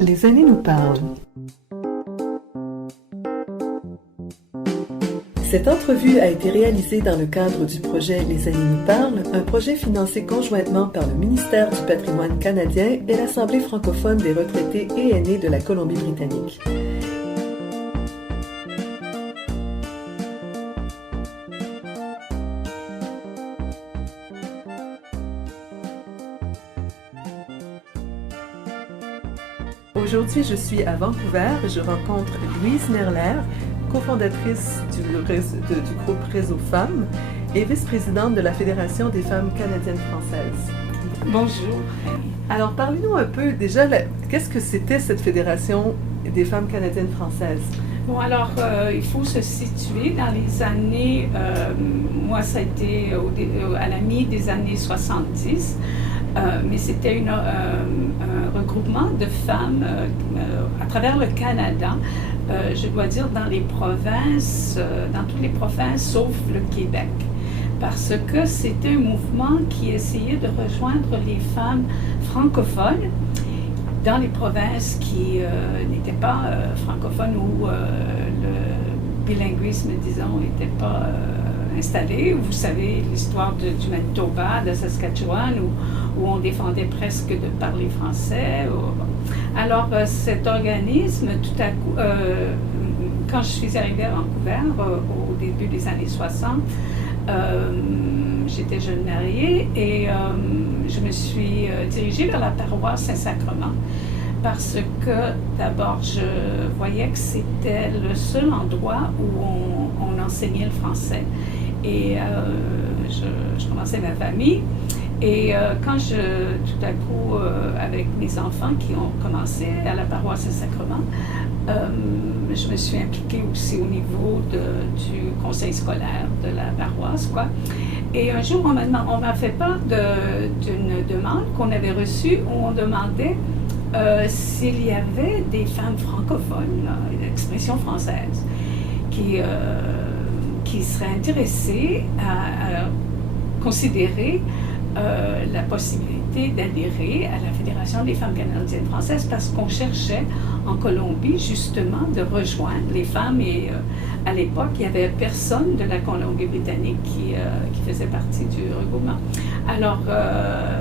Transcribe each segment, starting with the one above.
Les années nous parlent. Cette entrevue a été réalisée dans le cadre du projet Les années nous parlent, un projet financé conjointement par le ministère du Patrimoine canadien et l'Assemblée francophone des retraités et aînés de la Colombie-Britannique. Aujourd'hui, je suis à Vancouver. Je rencontre Louise Merler, cofondatrice du groupe Réseau Femmes et vice-présidente de la Fédération des femmes canadiennes françaises. Bonjour. Alors, parlez-nous un peu déjà, qu'est-ce que c'était cette Fédération des femmes canadiennes françaises? Bon, alors, il faut se situer dans les années, moi ça a été à la mi des années 70, mais c'était un regroupement de femmes à travers le Canada, je dois dire dans les provinces, dans toutes les provinces sauf le Québec, parce que c'était un mouvement qui essayait de rejoindre les femmes francophones dans les provinces qui n'étaient pas francophones où le bilinguisme, disons, n'était pas installé. Vous savez l'histoire du Manitoba, de Saskatchewan, où on défendait presque de parler français. Alors, cet organisme, tout à coup, quand je suis arrivée à Vancouver, au début des années 60, j'étais jeune mariée et je me suis dirigée vers la paroisse Saint-Sacrement parce que d'abord je voyais que c'était le seul endroit où on enseignait le français et je commençais ma famille et quand tout à coup avec mes enfants qui ont commencé à la paroisse Saint-Sacrement, je me suis impliquée aussi au niveau du conseil scolaire de la paroisse, quoi. Et un jour, on m'a fait part d'une demande qu'on avait reçue où on demandait s'il y avait des femmes francophones, une expression française, qui seraient intéressées à considérer la possibilité d'adhérer à la Fédération des femmes canadiennes françaises parce qu'on cherchait en Colombie justement de rejoindre les femmes et à l'époque il n'y avait personne de la Colombie-Britannique qui faisait partie du regroupement. Alors à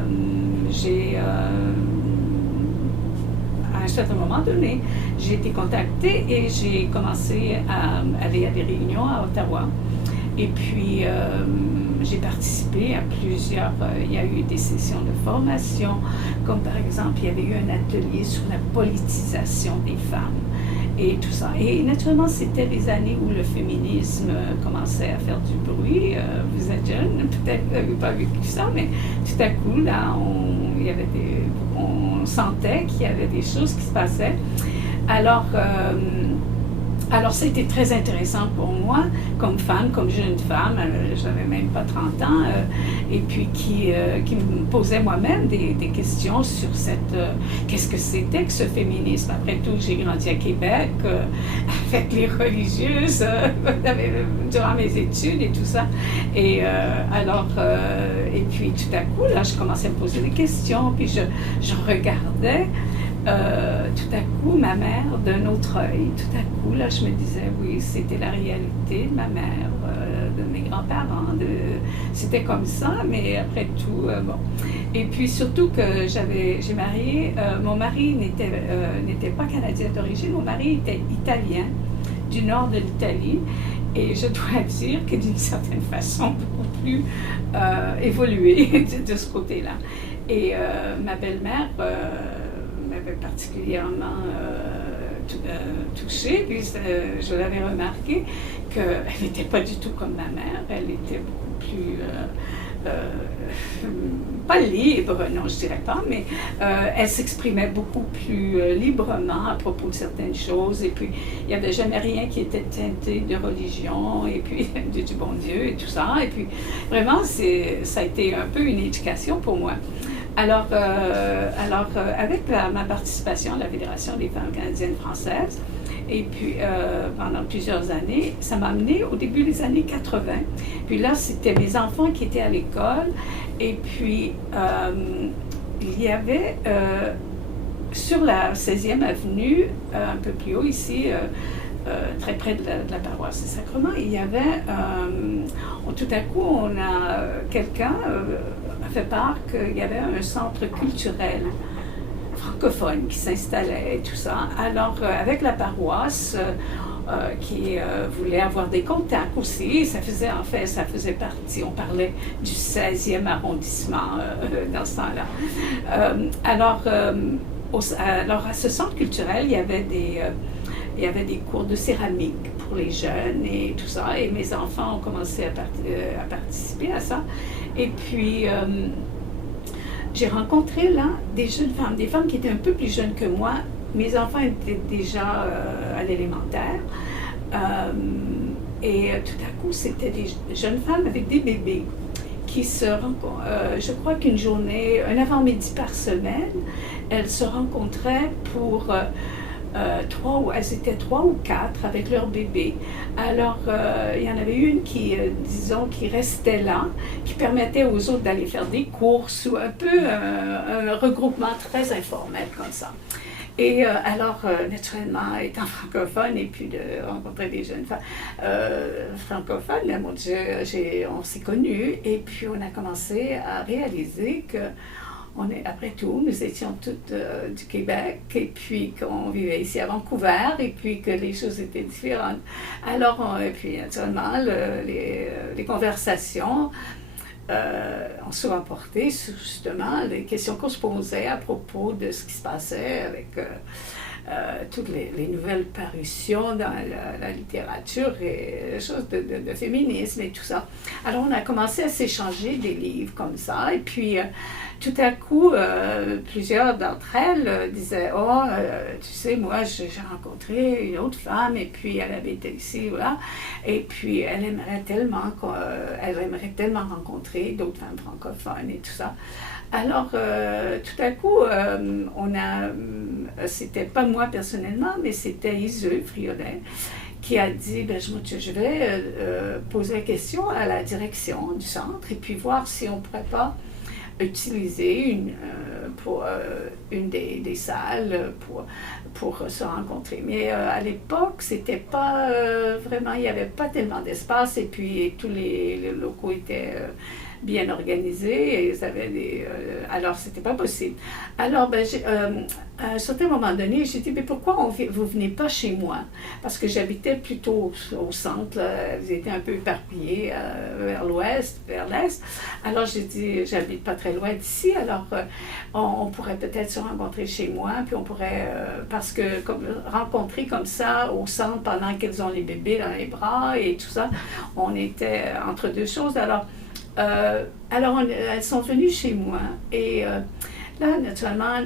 un certain moment donné, j'ai été contactée et j'ai commencé à aller à des réunions à Ottawa. Et puis, j'ai participé à plusieurs, il y a eu des sessions de formation, comme par exemple, il y avait eu un atelier sur la politisation des femmes et tout ça. Et naturellement, c'était les années où le féminisme commençait à faire du bruit. Vous êtes jeune, peut-être vous n'avez pas vécu ça, mais tout à coup, là, on sentait qu'il y avait des choses qui se passaient. Alors, c'était très intéressant pour moi, comme femme, comme jeune femme, je n'avais même pas 30 ans, et puis qui me posait moi-même des questions sur qu'est-ce que c'était que ce féminisme. Après tout, j'ai grandi à Québec, avec les religieuses, durant mes études et tout ça. Et et puis tout à coup, là, je commençais à me poser des questions, puis je regardais. Tout à coup, ma mère d'un autre œil, tout à coup, là, je me disais, oui, c'était la réalité de ma mère, de mes grands-parents, c'était comme ça, mais après tout, bon. Et puis surtout que j'ai marié, mon mari n'était pas canadien d'origine, mon mari était italien, du nord de l'Italie, et je dois dire que d'une certaine façon, beaucoup plus évolué de ce côté-là. Et ma belle-mère m'avait particulièrement touchée, puis je l'avais remarqué qu'elle n'était pas du tout comme ma mère, elle était beaucoup plus, pas libre, non je dirais pas, mais elle s'exprimait beaucoup plus librement à propos de certaines choses, et puis il n'y avait jamais rien qui était teinté de religion, et puis du bon Dieu et tout ça, et puis vraiment ça a été un peu une éducation pour moi. Alors avec ma participation à la Fédération des femmes canadiennes françaises, Et puis, pendant plusieurs années, ça m'a amené au début des années 80. Puis là, c'était mes enfants qui étaient à l'école. Et puis, il y avait sur la 16e avenue, un peu plus haut ici, très près de la paroisse des Sacrements, il y avait, tout à coup, quelqu'un a fait part qu'il y avait un centre culturel francophone qui s'installait et tout ça. Alors, avec la paroisse, qui voulait avoir des contacts aussi, ça faisait partie, on parlait du 16e arrondissement dans ce temps-là. Alors, à ce centre culturel, il y avait des cours de céramique pour les jeunes et tout ça, et mes enfants ont commencé à participer à ça. Et puis, j'ai rencontré là des jeunes femmes, des femmes qui étaient un peu plus jeunes que moi. Mes enfants étaient déjà à l'élémentaire. Et tout à coup, c'était des jeunes femmes avec des bébés qui se rencontrent. Je crois qu'une journée, un avant-midi par semaine, elles se rencontraient pour elles étaient 3 ou 4 avec leur bébé. Alors, il y en avait une qui, disons, qui restait là, qui permettait aux autres d'aller faire des courses ou un peu un regroupement très informel comme ça. Et alors, naturellement, étant francophone et puis de rencontrer des jeunes femmes francophones, là, mon Dieu, on s'est connus et puis on a commencé à réaliser que après tout, nous étions toutes du Québec et puis qu'on vivait ici à Vancouver et puis que les choses étaient différentes. Alors, et puis naturellement, les conversations ont souvent porté sur justement les questions qu'on se posait à propos de ce qui se passait avec toutes les nouvelles parutions dans la littérature et les choses de féminisme et tout ça. Alors, on a commencé à s'échanger des livres comme ça et puis tout à coup, plusieurs d'entre elles disaient « Oh, tu sais, moi, j'ai rencontré une autre femme et puis elle habitait ici ou là. Et puis, elle aimerait tellement rencontrer d'autres femmes francophones et tout ça. » Alors, tout à coup, c'était pas moi personnellement, mais c'était Iseu Friolet qui a dit, je vais poser la question à la direction du centre et puis voir si on ne pourrait pas utiliser une des salles pour se rencontrer. Mais à l'époque, c'était pas vraiment, il n'y avait pas tellement d'espace et puis tous les locaux étaient bien organisés et ils avaient alors c'était pas possible. Alors à un certain moment donné, j'ai dit mais pourquoi vous venez pas chez moi? Parce que j'habitais plutôt au centre, elles étaient un peu éparpillées vers l'ouest, vers l'est. Alors j'ai dit j'habite pas très loin d'ici, alors on pourrait peut-être se rencontrer chez moi, puis on pourrait parce que rencontrer comme ça au centre pendant qu'elles ont les bébés dans les bras et tout ça, on était entre deux choses. Alors elles sont venues chez moi et là, naturellement,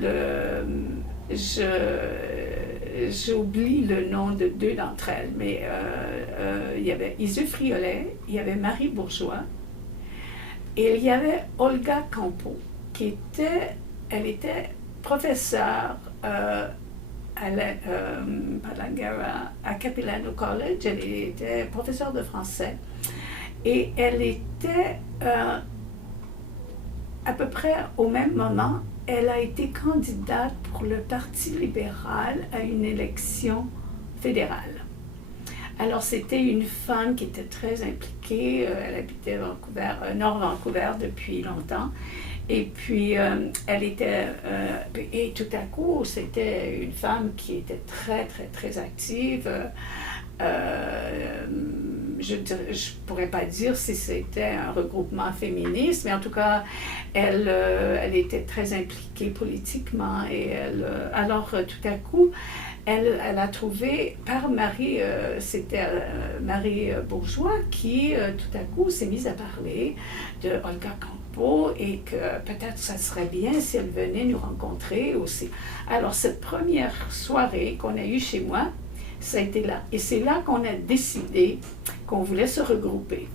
j'oublie le nom de deux d'entre elles, mais il y avait Iseu Friolet, il y avait Marie Bourgeois et il y avait Olga Campo, elle était professeure à Capilano College, elle était professeure de français. Et elle était, à peu près au même moment, elle a été candidate pour le Parti libéral à une élection fédérale. Alors, c'était une femme qui était très impliquée, elle habitait Nord Vancouver depuis longtemps. Et puis, elle était, et tout à coup, c'était une femme qui était très, très, très active. Je ne pourrais pas dire si c'était un regroupement féministe, mais en tout cas, elle était très impliquée politiquement. Et alors, tout à coup, elle a trouvé par Marie, c'était Marie Bourgeois qui, tout à coup, s'est mise à parler de Olga Campo et que peut-être ça serait bien si elle venait nous rencontrer aussi. Alors, cette première soirée qu'on a eue chez moi, ça a été là. Et c'est là qu'on a décidé qu'on voulait se regrouper.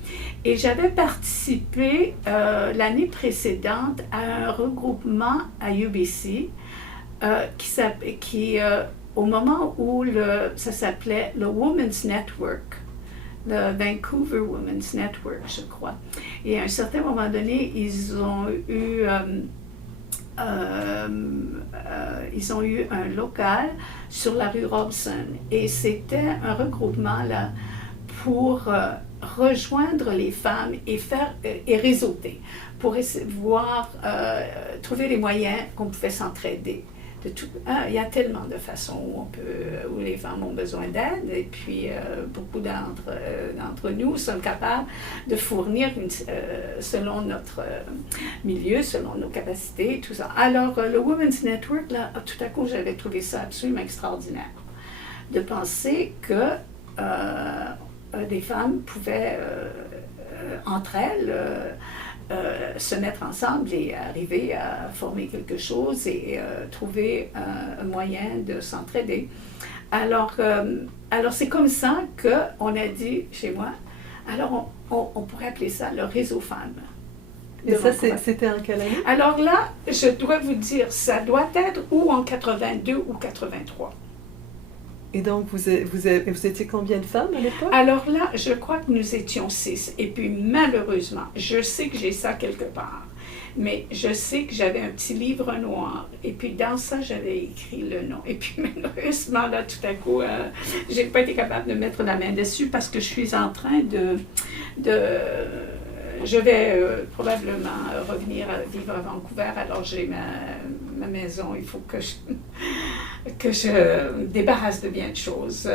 Et j'avais participé l'année précédente à un regroupement à UBC qui au moment où ça s'appelait le Women's Network, le Vancouver Women's Network, je crois. Et à un certain moment donné, ils ont eu un local sur la rue Robson. Et c'était un regroupement là pour rejoindre les femmes et réseauter, pour trouver les moyens qu'on pouvait s'entraider. Il y a tellement de façons où les femmes ont besoin d'aide, et puis beaucoup d'entre nous sommes capables de fournir selon notre milieu, selon nos capacités, tout ça. Alors, le Women's Network, là, tout à coup, j'avais trouvé ça absolument extraordinaire, de penser que des femmes pouvaient, entre elles, se mettre ensemble et arriver à former quelque chose et trouver un moyen de s'entraider. Alors c'est comme ça qu'on a dit chez moi, alors on pourrait appeler ça le réseau femmes. Et ça, c'était en quelle année? Alors là, je dois vous dire, ça doit être ou en 82 ou 83. Et donc, vous étiez combien de femmes à l'époque? Alors là, je crois que nous étions 6. Et puis, malheureusement, je sais que j'ai ça quelque part, mais je sais que j'avais un petit livre noir. Et puis, dans ça, j'avais écrit le nom. Et puis, malheureusement, là, tout à coup, je n'ai pas été capable de mettre la main dessus parce que je suis en train je vais probablement revenir vivre à Vancouver, alors j'ai ma maison, il faut que je me débarrasse de bien de choses.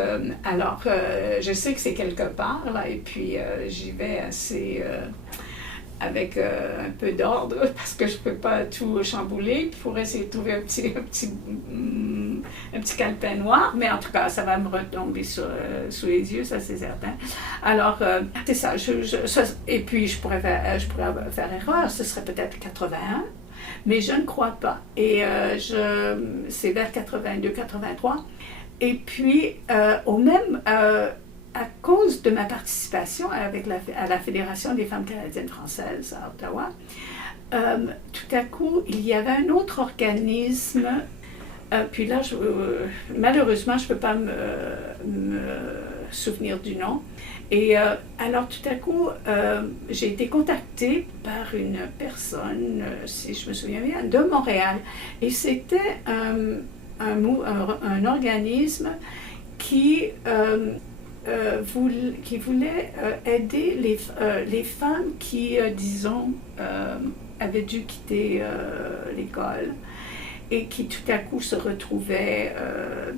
Alors, je sais que c'est quelque part, là, et puis j'y vais assez avec un peu d'ordre, parce que je ne peux pas tout chambouler pour essayer de trouver un petit calepin noir, mais en tout cas, ça va me retomber sous les yeux, ça c'est certain. Alors, c'est ça, et puis je pourrais faire erreur, ce serait peut-être 81, mais je ne crois pas. Et c'est vers 82-83. Et puis, à cause de ma participation à la Fédération des femmes canadiennes françaises à Ottawa, tout à coup, il y avait un autre organisme, puis là, malheureusement, je ne peux pas me souvenir du nom. Et alors, tout à coup, j'ai été contactée par une personne, si je me souviens bien, de Montréal. Et c'était un organisme qui voulait aider les femmes qui, disons, avaient dû quitter l'école et qui tout à coup se retrouvaient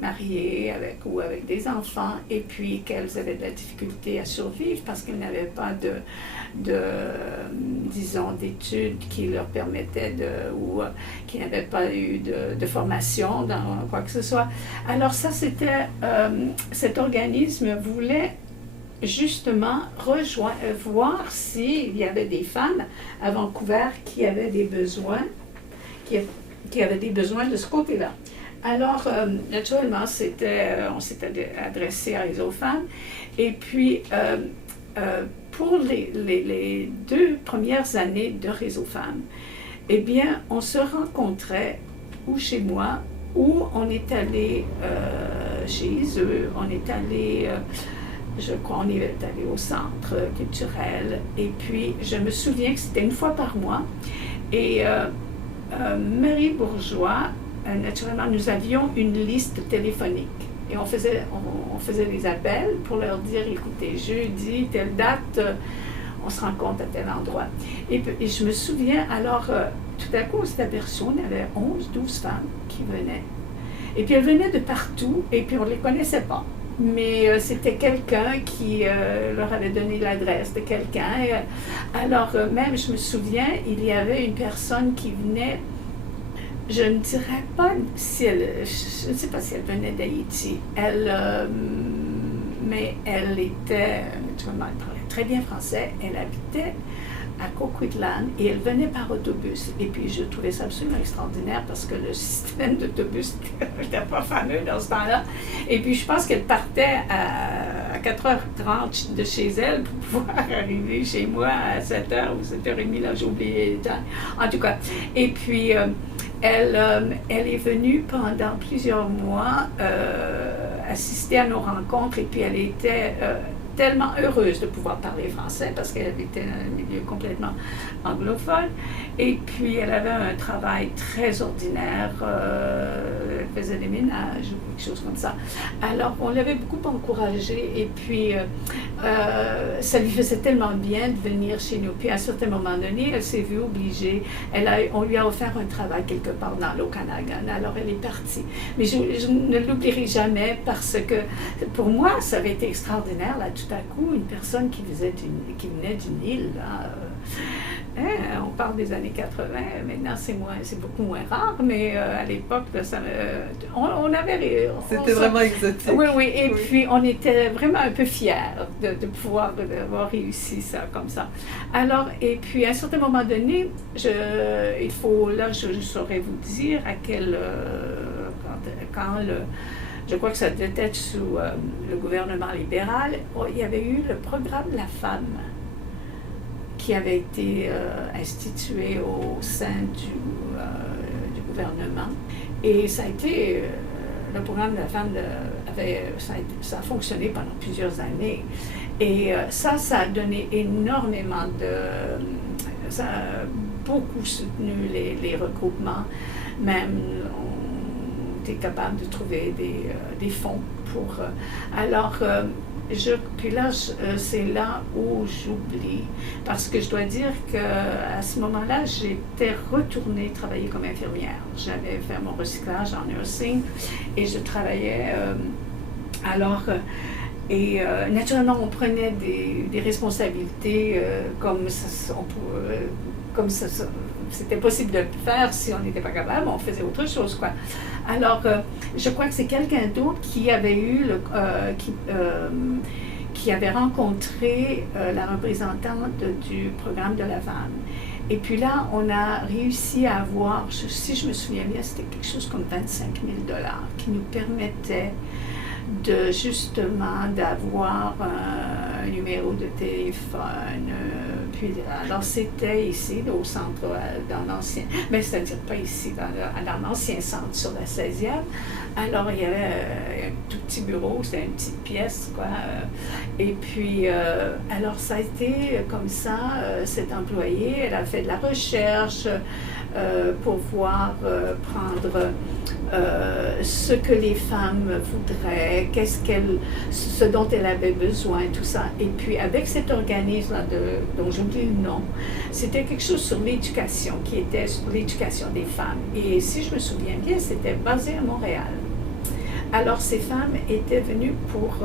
mariées avec des enfants, et puis qu'elles avaient de la difficulté à survivre parce qu'elles n'avaient pas disons, d'études qui leur permettaient ou qui n'avaient pas eu de formation dans quoi que ce soit. Alors ça, cet organisme voulait justement voir s'il y avait des femmes à Vancouver qui avaient des besoins, qui avaient des besoins de ce côté-là. Alors, naturellement, on s'était adressé à Réseau Femmes, et puis pour les 2 premières années de Réseau Femmes, eh bien, on se rencontrait ou chez moi, ou on est allé chez eux, on est allé... je crois on est allé au centre culturel, et puis je me souviens que c'était une fois par mois, et Marie Bourgeois, naturellement, nous avions une liste téléphonique, et on faisait des appels pour leur dire, écoutez, jeudi, telle date, on se rencontre à tel endroit. Et je me souviens, alors, tout à coup, on s'est aperçu, on avait 11-12 femmes qui venaient. Et puis elles venaient de partout, et puis on ne les connaissait pas. Mais c'était quelqu'un qui leur avait donné l'adresse de quelqu'un. Alors, même, je me souviens, il y avait une personne qui venait, je ne dirais pas si je ne sais pas si elle venait d'Haïti, mais elle était, naturellement, elle parlait très bien français, elle habitait à Coquitlam, et elle venait par autobus. Et puis je trouvais ça absolument extraordinaire parce que le système d'autobus n'était pas fameux dans ce temps-là. Et puis je pense qu'elle partait à 4h30 de chez elle pour pouvoir arriver chez moi à 7h ou 7h30, là j'ai oublié le temps. En tout cas, et puis Elle est venue pendant plusieurs mois assister à nos rencontres et puis elle était tellement heureuse de pouvoir parler français parce qu'elle était dans un milieu complètement anglophone. Et puis, elle avait un travail très ordinaire, elle faisait des ménages ou quelque chose comme ça. Alors, on l'avait beaucoup encouragée et puis, ça lui faisait tellement bien de venir chez nous. Puis, à un certain moment donné, elle s'est vue obligée. On lui a offert un travail quelque part dans l'Okanagan. Alors, elle est partie. Mais je ne l'oublierai jamais parce que, pour moi, ça avait été extraordinaire, là, tout à coup, une personne qui venait d'une île, là, on parle des années 80, maintenant c'est beaucoup moins rare, mais à l'époque, on avait... C'était vraiment exotique. Oui, oui, et puis on était vraiment un peu fiers de pouvoir avoir réussi ça comme ça. Alors, et puis à un certain moment donné, je saurais vous dire à quel... je crois que ça devait être sous le gouvernement libéral, il y avait eu le programme La Femme qui avait été institué au sein du gouvernement. Et ça a été, le programme de La Femme, ça a fonctionné pendant plusieurs années. Et ça a donné énormément ça a beaucoup soutenu les regroupements. Même, on était capable de trouver des fonds pour... Puis là, c'est là où j'oublie, parce que je dois dire qu'à ce moment-là, j'étais retournée travailler comme infirmière. J'avais fait mon recyclage en nursing et je travaillais. Naturellement, on prenait des responsabilités comme c'était possible de le faire. Si on n'était pas capable, on faisait autre chose, quoi. Alors, je crois que c'est quelqu'un d'autre qui avait qui avait rencontré la représentante du programme de la femme. Et puis là, on a réussi à avoir, si je me souviens bien, c'était quelque chose comme 25 000 $ qui nous permettait justement d'avoir un numéro de téléphone. Puis, alors, c'était ici, au centre, dans l'ancien, mais c'est-à-dire pas ici, dans l'ancien centre sur la 16e. Alors, il y avait un tout petit bureau, c'était une petite pièce, quoi. Et puis, alors, ça a été comme ça, cette employée, elle a fait de la recherche pour pouvoir prendre ce que les femmes voudraient, ce dont elle avait besoin, tout ça. Et puis, avec cet organisme-là, dont j'oublie le nom, c'était quelque chose sur l'éducation, qui était sur l'éducation des femmes. Et si je me souviens bien, c'était basé à Montréal. Alors, ces femmes étaient venues pour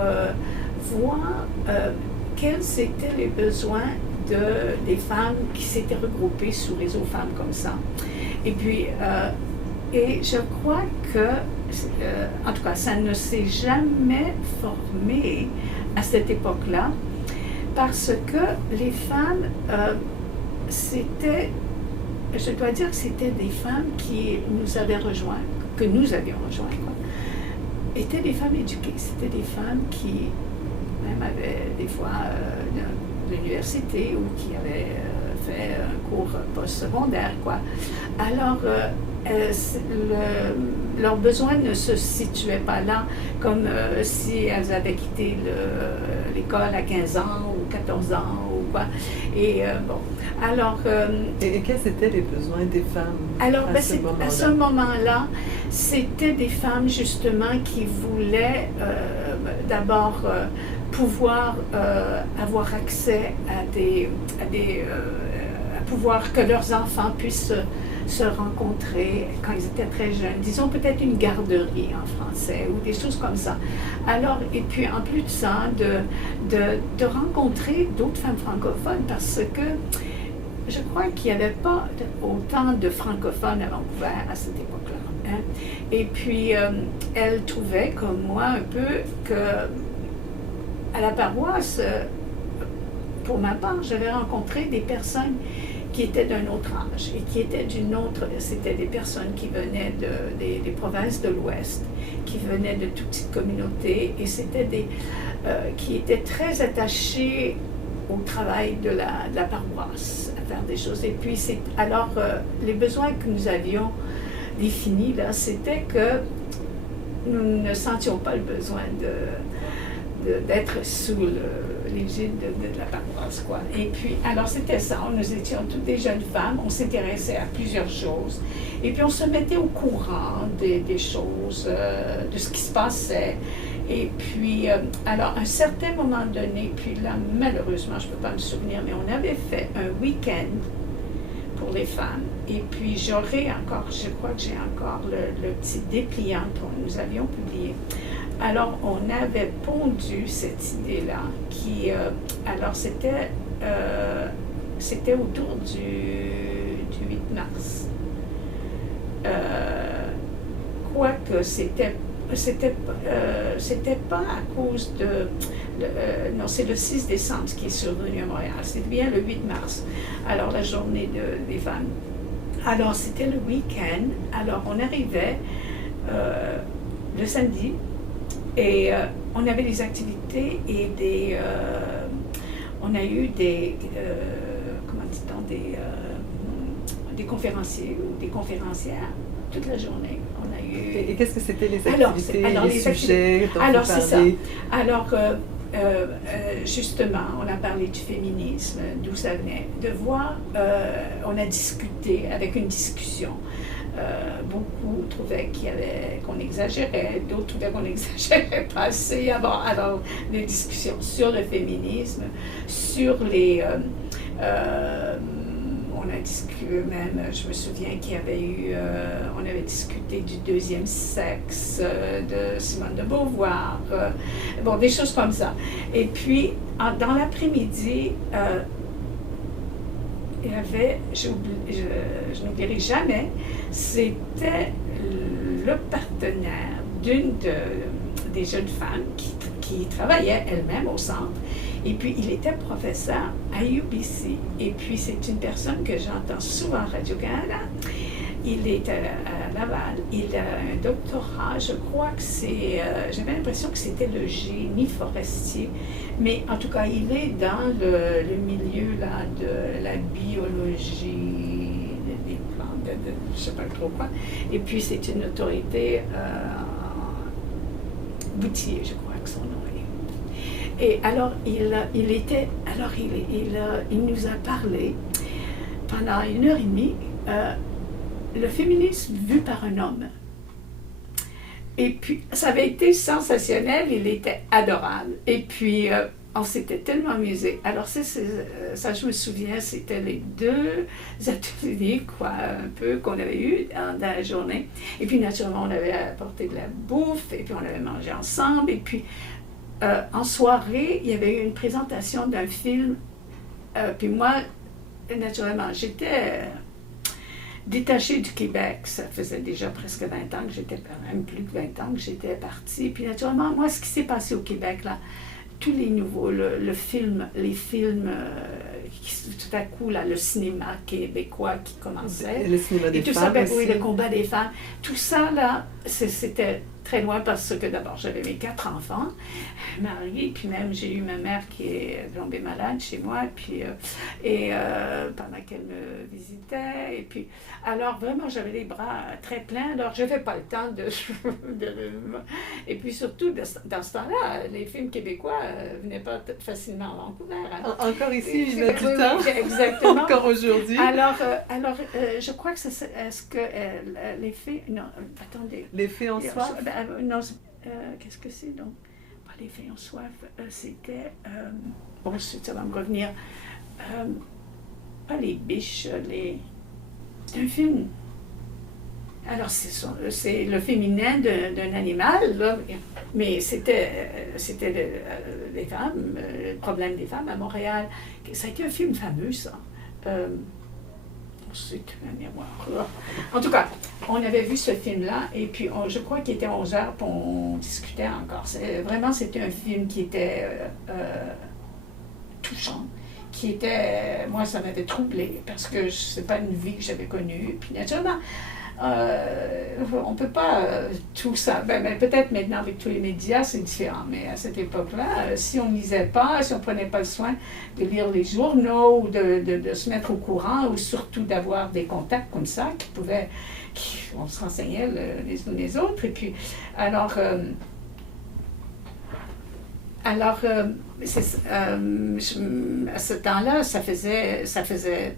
voir quels étaient les besoins des femmes qui s'étaient regroupées sous Réseau Femmes comme ça. Et puis, et je crois que, en tout cas, ça ne s'est jamais formé à cette époque-là, parce que les femmes, je dois dire que c'était des femmes qui nous avaient rejoints, que nous avions rejoints, quoi. Étaient des femmes éduquées, c'était des femmes qui même avaient des fois de l'université ou qui avaient fait un cours post-secondaire, quoi. Alors, leurs besoins ne se situaient pas là comme si elles avaient quitté l'école à 15 ans ou 14 ans ou quoi. Et bon, alors... Et quels étaient les besoins des femmes à ce moment-là? C'était des femmes justement qui voulaient d'abord pouvoir avoir accès à pouvoir que leurs enfants puissent se rencontrer quand ils étaient très jeunes, disons peut-être une garderie en français ou des choses comme ça. Alors, et puis en plus de ça, de rencontrer d'autres femmes francophones parce que je crois qu'il n'y avait pas autant de francophones à Vancouver à cette époque-là. Hein? Et puis, elle trouvait, comme moi, un peu que à la paroisse, pour ma part, j'avais rencontré des personnes qui étaient d'un autre âge et qui étaient c'était des personnes qui venaient des provinces de l'Ouest, qui venaient de toutes petites communautés et c'était qui étaient très attachés au travail de la paroisse, à faire des choses. Et puis, alors, les besoins que nous avions, défini, là, c'était que nous ne sentions pas le besoin d'être sous l'égide de la paroisse, quoi. Et puis, alors c'était ça, nous étions toutes des jeunes femmes, on s'intéressait à plusieurs choses, et puis on se mettait au courant des choses, de ce qui se passait. Et puis, alors, à un certain moment donné, puis là, malheureusement, je ne peux pas me souvenir, mais on avait fait un week-end pour les femmes. Et puis, je crois que j'ai encore le petit dépliant que nous avions publié. Alors, on avait pondu cette idée-là, qui, alors, c'était autour du 8 mars. Quoique, c'était pas à cause non, c'est le 6 décembre qui est survenu à Montréal. C'était bien le 8 mars, alors la journée des femmes. Alors, c'était le week-end. Alors, on arrivait le samedi et on avait des activités et on a eu comment dit-on, des conférenciers ou des conférencières toute la journée. On a eu... Et qu'est-ce que c'était les activités, les sujets dont alors, vous c'est ça. parlez? Alors, justement, on a parlé du féminisme, d'où ça venait. De voir, on a discuté avec une discussion. Beaucoup trouvaient qu'on exagérait, d'autres trouvaient qu'on n'exagérait pas assez. Alors, des discussions sur le féminisme, sur les... on a discuté même, je me souviens qu'il y avait eu, on avait discuté du deuxième sexe de Simone de Beauvoir, bon, des choses comme ça. Et puis, dans l'après-midi, il y avait, je n'oublierai jamais, c'était le partenaire d'une des jeunes femmes qui travaillait elle-même au centre. Et puis, il était professeur à UBC. Et puis, c'est une personne que j'entends souvent à Radio-Canada. Il est à Laval. Il a un doctorat. Je crois que c'est... j'avais l'impression que c'était le génie forestier. Mais en tout cas, il est dans le milieu là, de la biologie, des plantes, je ne sais pas trop quoi. Et puis, c'est une autorité Boutier, je crois que son nom est. Et alors, il nous a parlé pendant 1h30, le féminisme vu par un homme. Et puis, ça avait été sensationnel, il était adorable. Et puis, on s'était tellement amusés. Alors, ça, je me souviens, c'était les 2 ateliers, quoi, un peu, qu'on avait eu dans la journée. Et puis, naturellement, on avait apporté de la bouffe, et puis on avait mangé ensemble. Et puis, en soirée, il y avait eu une présentation d'un film. Puis moi, naturellement, j'étais détachée du Québec. Ça faisait déjà presque 20 ans que j'étais, même plus de 20 ans que j'étais partie. Puis naturellement, moi, ce qui s'est passé au Québec, là, tous les nouveaux, les films, tout à coup, là, le cinéma québécois qui commençait. Le cinéma des et tout femmes ça, aussi. oui, le combat des femmes. Tout ça, là, c'était très loin parce que d'abord, j'avais mes 4 enfants, mariés, puis même j'ai eu ma mère qui est tombée malade chez moi, puis, pendant qu'elle me visitait, et puis, alors vraiment, j'avais les bras très pleins, alors je n'avais pas le temps et puis surtout, dans ce temps-là, les films québécois venaient pas facilement à Vancouver. Hein. Encore ici, il y a du oui, temps, exactement. encore aujourd'hui. Alors, je crois que est-ce que les filles, non, attendez. Les filles ont soif. Non, qu'est-ce que c'est donc? Pas les filles ont soif, c'était, bon, ça va me revenir, pas les biches, c'est un film. Alors, c'est le féminin d'un animal, là, mais c'était les femmes, le problème des femmes à Montréal. Ça a été un film fameux, ça. C'est un mémoire. En tout cas, on avait vu ce film-là, et puis je crois qu'il était 11h, puis on discutait encore. Vraiment, c'était un film qui était touchant, moi, ça m'avait troublée, parce que c'est pas une vie que j'avais connue. Puis naturellement, on ne peut pas tout ça. Ben, peut-être maintenant avec tous les médias, c'est différent, mais à cette époque-là, si on ne lisait pas, si on ne prenait pas le soin de lire les journaux, ou de se mettre au courant, ou surtout d'avoir des contacts comme ça, on se renseignait les uns les autres. Et puis, à ce temps-là, c'était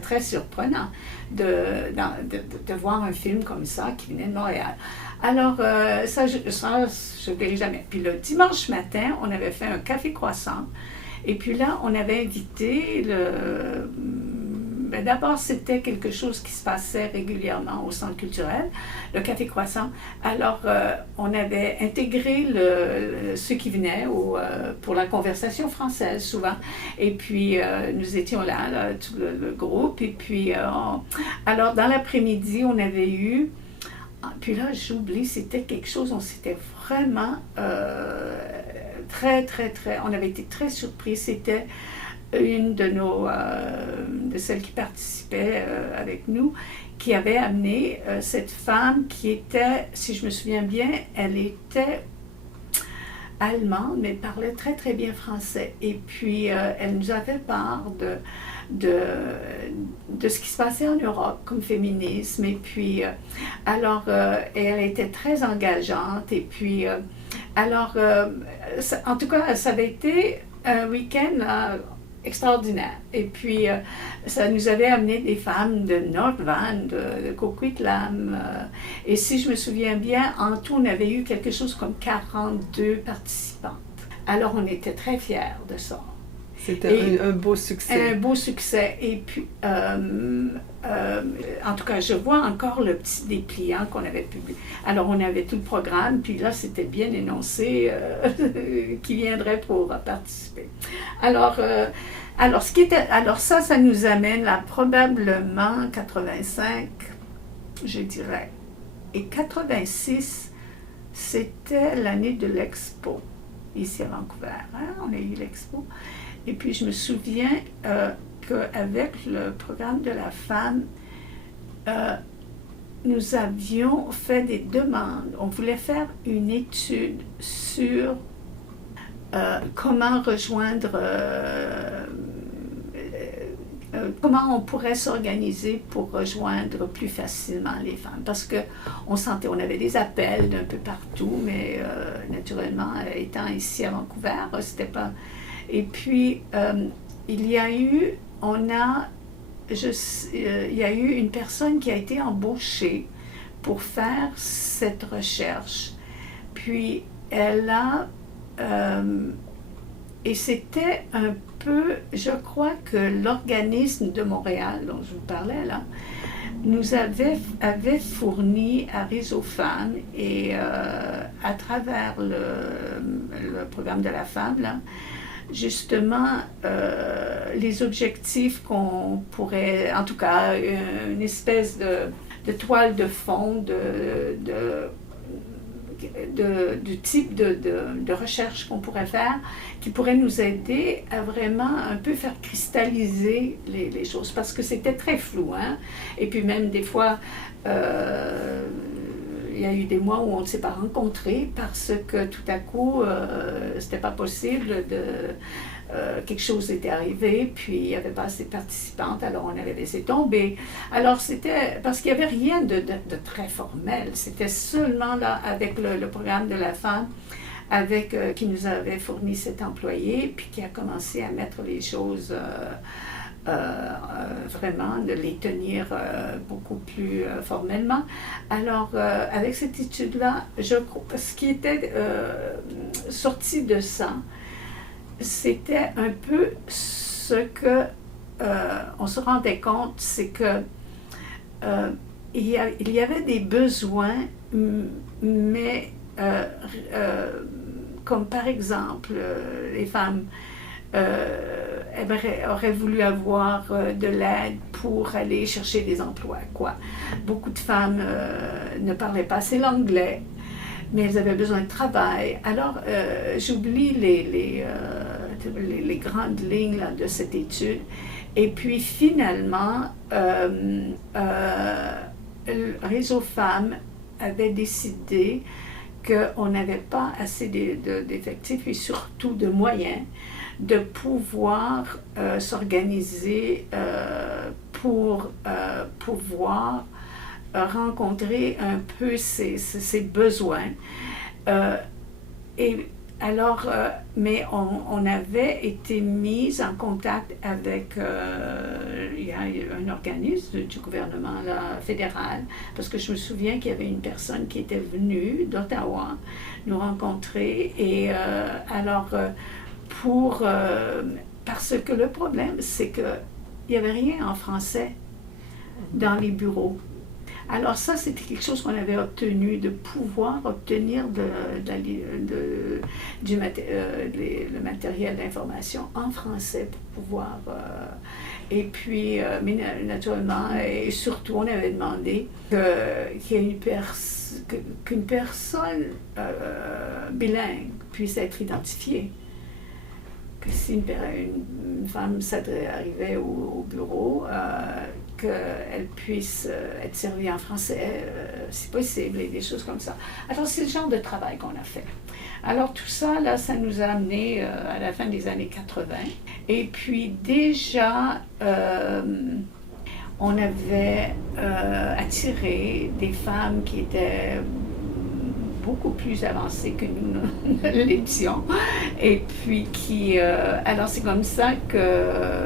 très surprenant de voir un film comme ça qui venait de Montréal. Alors, ça, je n'oublierai jamais. Puis le dimanche matin, on avait fait un café croissant. Et puis là, on avait invité d'abord, c'était quelque chose qui se passait régulièrement au centre culturel, le Café Croissant. Alors, on avait intégré ceux qui venaient pour la conversation française, souvent. Et puis, nous étions là tout le groupe. Et puis, alors, dans l'après-midi, on avait eu... Puis là, j'oublie, c'était quelque chose, on s'était vraiment on avait été très surpris. C'était une de celles qui participaient avec nous, qui avait amené cette femme qui était, si je me souviens bien, elle était allemande, mais elle parlait très très bien français. Et puis, elle nous a fait part de ce qui se passait en Europe comme féminisme. Et puis, elle était très engageante. Et puis, en tout cas, ça avait été un week-end extraordinaire. Et puis, ça nous avait amené des femmes de Nord-Van, de Coquitlam. Et si je me souviens bien, en tout, on avait eu quelque chose comme 42 participantes. Alors, on était très fiers de ça. C'était un beau succès. Un beau succès. Et puis, en tout cas, je vois encore le petit dépliant qu'on avait publié. Alors, on avait tout le programme, puis là, c'était bien énoncé qui viendrait pour participer. Alors, ça nous amène là probablement 85, je dirais. Et 86, c'était l'année de l'Expo, ici à Vancouver. Hein? On a eu l'Expo. Et puis, je me souviens qu'avec le programme de la femme, nous avions fait des demandes. On voulait faire une étude sur comment rejoindre, comment on pourrait s'organiser pour rejoindre plus facilement les femmes. Parce qu'on sentait, on avait des appels d'un peu partout, mais naturellement, étant ici à Vancouver, c'était pas... Et puis, il y a eu une personne qui a été embauchée pour faire cette recherche. Puis, elle a... et c'était un peu, je crois que l'organisme de Montréal, dont je vous parlais là, nous avait fourni à Réseau Femmes et à travers le programme de la femme, là, justement, les objectifs qu'on pourrait, en tout cas, une espèce de toile de fond du type de recherche qu'on pourrait faire, qui pourrait nous aider à vraiment un peu faire cristalliser les choses, parce que c'était très flou, hein? Et puis même des fois, il y a eu des mois où on ne s'est pas rencontrés parce que tout à coup, c'était pas possible quelque chose était arrivé, puis il n'y avait pas assez de participantes, alors on avait laissé tomber. Alors c'était, parce qu'il n'y avait rien de très formel, c'était seulement là, avec le programme de la femme, qui nous avait fourni cet employé, puis qui a commencé à mettre les choses... vraiment de les tenir beaucoup plus formellement. Alors, avec cette étude-là, ce qui était sorti de ça, c'était un peu ce que on se rendait compte, c'est que il y avait des besoins, mais comme par exemple les femmes auraient voulu avoir de l'aide pour aller chercher des emplois, quoi. Beaucoup de femmes ne parlaient pas assez l'anglais, mais elles avaient besoin de travail. Alors, j'oublie les grandes lignes là, de cette étude. Et puis, finalement, le réseau femmes avait décidé qu'on n'avait pas assez d'effectifs et surtout de moyens de pouvoir s'organiser pour pouvoir rencontrer un peu ses besoins. Et alors, mais on avait été mis en contact avec il y a un organisme du gouvernement là, fédéral, parce que je me souviens qu'il y avait une personne qui était venue d'Ottawa nous rencontrer. Et alors, parce que le problème, c'est qu'il n'y avait rien en français dans les bureaux. Alors ça, c'était quelque chose qu'on avait obtenu, de pouvoir obtenir le matériel d'information en français pour pouvoir... et puis, mais naturellement, et surtout, on avait demandé qu'il y ait qu'une personne bilingue puisse être identifiée. Que si une femme arrivait au bureau, qu'elle puisse être servie en français, si possible, et des choses comme ça. Alors, c'est le genre de travail qu'on a fait. Alors, tout ça, là, ça nous a amené à la fin des années 80. Et puis, déjà, on avait attiré des femmes qui étaient beaucoup plus avancées que nous ne l'étions. Et puis, alors, c'est comme ça que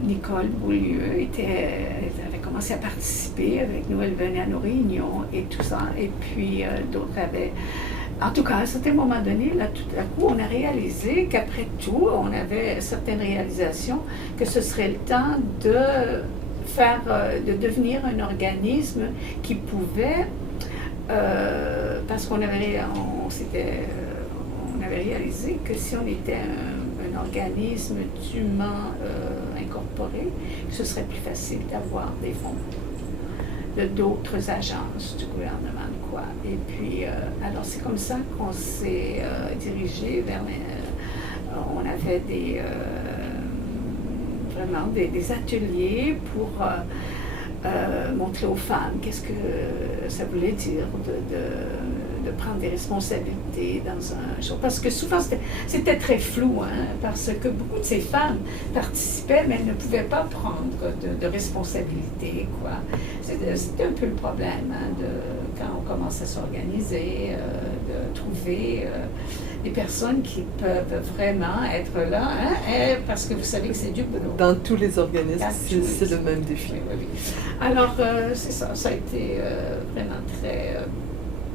Nicole Beaulieu elle avait commencé à participer avec nous, elle venait à nos réunions et tout ça. Et puis d'autres avaient... En tout cas, à un certain moment donné, là, tout à coup, on a réalisé qu'après tout, on avait certaines réalisations, que ce serait le temps de devenir un organisme qui pouvait, parce qu'on avait réalisé que si on était un organisme dûment incorporé, ce serait plus facile d'avoir des fonds de d'autres agences du gouvernement, quoi. Et puis, alors c'est comme ça qu'on s'est dirigé vers... on avait vraiment des ateliers pour montrer aux femmes qu'est-ce que ça voulait dire de prendre des responsabilités dans un jour. Parce que souvent, c'était très flou, hein, parce que beaucoup de ces femmes participaient, mais elles ne pouvaient pas prendre de responsabilité, quoi. C'était un peu le problème, hein, quand on commence à s'organiser, de trouver des personnes qui peuvent vraiment être là, hein, parce que vous savez que c'est du boulot. Dans tous les organismes, c'est le même défi. Oui, oui. Alors, c'est ça, ça a été vraiment très...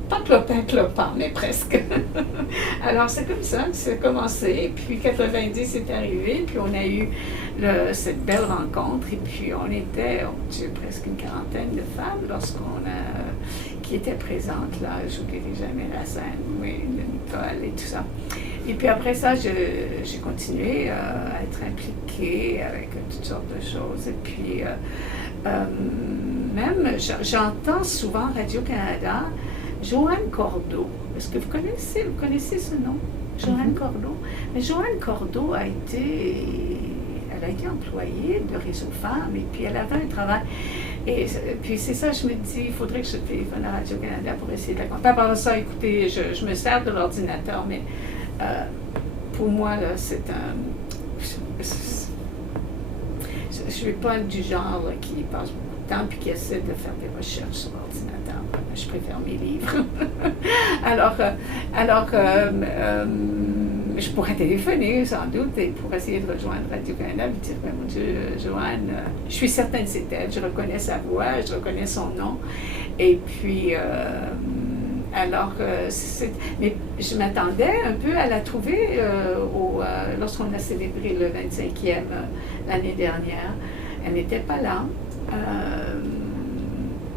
pas clopin, mais presque. Alors, c'est comme ça que c'est commencé. Puis, 90 est arrivé. Puis, on a eu cette belle rencontre. Et puis, on était, presque une quarantaine de femmes qui étaient présentes là. Je n'oublierai jamais la scène, oui, de Nicole et tout ça. Et puis, après ça, j'ai continué à être impliquée avec toutes sortes de choses. Et puis, même, j'entends souvent Radio-Canada Joanne Cordeau. Est-ce que vous connaissez ce nom? Joanne Cordeau. Mais Joanne Cordeau elle a été employée de Réseau Femmes et puis elle avait un travail. Et puis c'est ça, je me dis, il faudrait que je téléphone à Radio-Canada pour essayer de la contacter. Par ça, écoutez, je me sers de l'ordinateur, mais pour moi, là, c'est un... Je ne suis pas du genre là, qui passe beaucoup de temps puis qui essaie de faire des recherches sur l'ordinateur. Je préfère mes livres. alors, je pourrais téléphoner sans doute et pour essayer de rejoindre Radio-Canada et dire, mon Dieu, Joanne, je suis certaine que c'est elle, je reconnais sa voix, je reconnais son nom. Et puis, mais je m'attendais un peu à la trouver lorsqu'on a célébré le 25e l'année dernière. Elle n'était pas là.